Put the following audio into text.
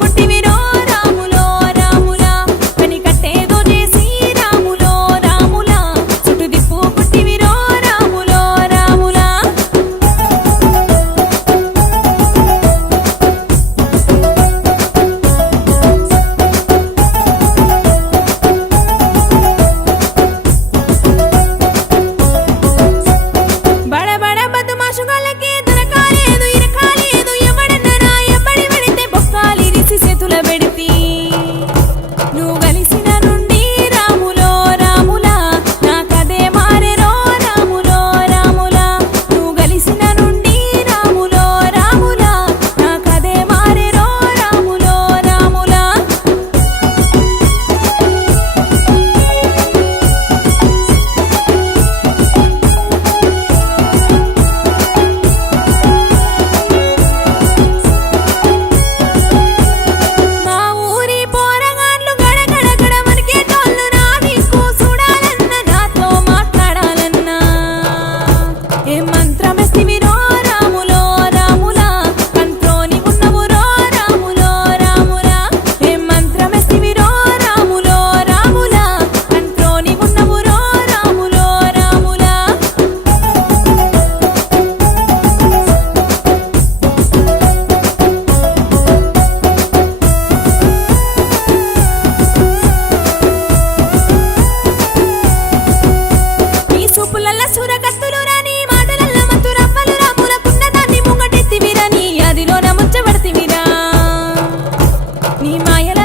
పుట్టివిరో రాములో రాములా కని కట్టేదో చేసి రాములో రాములా చుట్టు దిప్పు పుట్టివిరో రాములో రాములా బడబడ బద్మాషుగాళ్ళకి దొరకాలేదు ఇరకాలేదు ఎవడన్నా ఎప్పటి పడితే బొక్కాలిరిసి చేతుల పెడితి నువ్వు కలిసిన నుండి రాములో రాములా నాకదే మారెరో రాములో రాములా నువ్వు కలిసిన నుండి రాములో రాములా నాకదే మారెరో రాములో రాములా మా ఊరి పోరగాండ్లు గడగడగడ వణికేటోళ్ళు నా దిక్కు చూడాలన్నా నాతో మాట్లాడాలన్నా ఏ మంత్రమేస్తివిరో రాములో రాములా కంట్లోని ఉన్నవురో రాములో రాములా ఏ మంత్రమేస్తివిరో రాములో రాములా కంట్లోని ఉన్నవురో రాములో రాములా నీ సూపులల్ల సూరకత్తులు రాని మాటలల్ల మత్తు రవ్వలు రాములకున్న దాన్ని ముంగటెత్తివిరా నీ అదిలోన ముచ్చబడితివిరా నీ మాయల